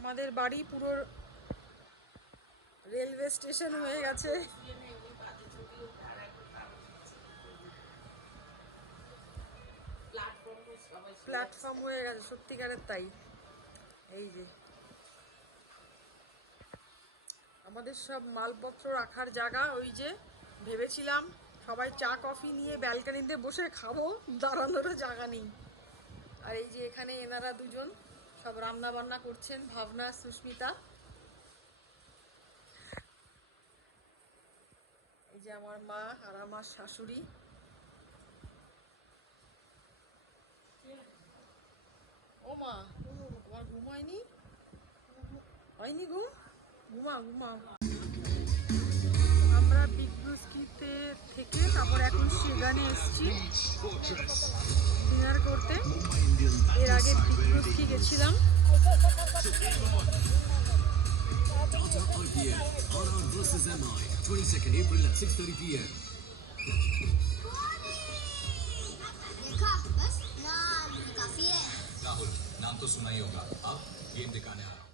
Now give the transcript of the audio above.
আমাদের বাড়ি পুরো রেলওয়ে স্টেশন হয়ে গেছে। প্ল্যাটফর্ম হয়ে গেছে, সত্যিকারের তাই। এই যে আমাদের সব মালপত্র রাখার জায়গা। ওই যে ভেবেছিলাম সবাই চা কফি নিয়ে ব্যালকনিতে বসে খাবো, দাঁড়ানোরও জায়গা নেই। আর এই যে এখানে এনারা দুজন সব রান্না বান্না করছেন, ভাবনা, সুস্মিতা। এই যে আমার মা আর আমার শাশুড়ি। ও মা, তোমার ঘুম হয়নি? হয়নি ঘুম? ঘুমা ঘুমা। আমরা বিগ ব্রুস্কিতে থেকে তারপর এখন সেগানে এসছি ডিনার করতে। এর আগে বিগ ব্রুস্কি গেছিলাম। Tata IPL, RR versus MI, 22nd April at 6:30 p.m. देखा बस नाम काफी है। राहुल, नाम तो सुना ही होगा। अब गेम दिखाने आ रहा हूं।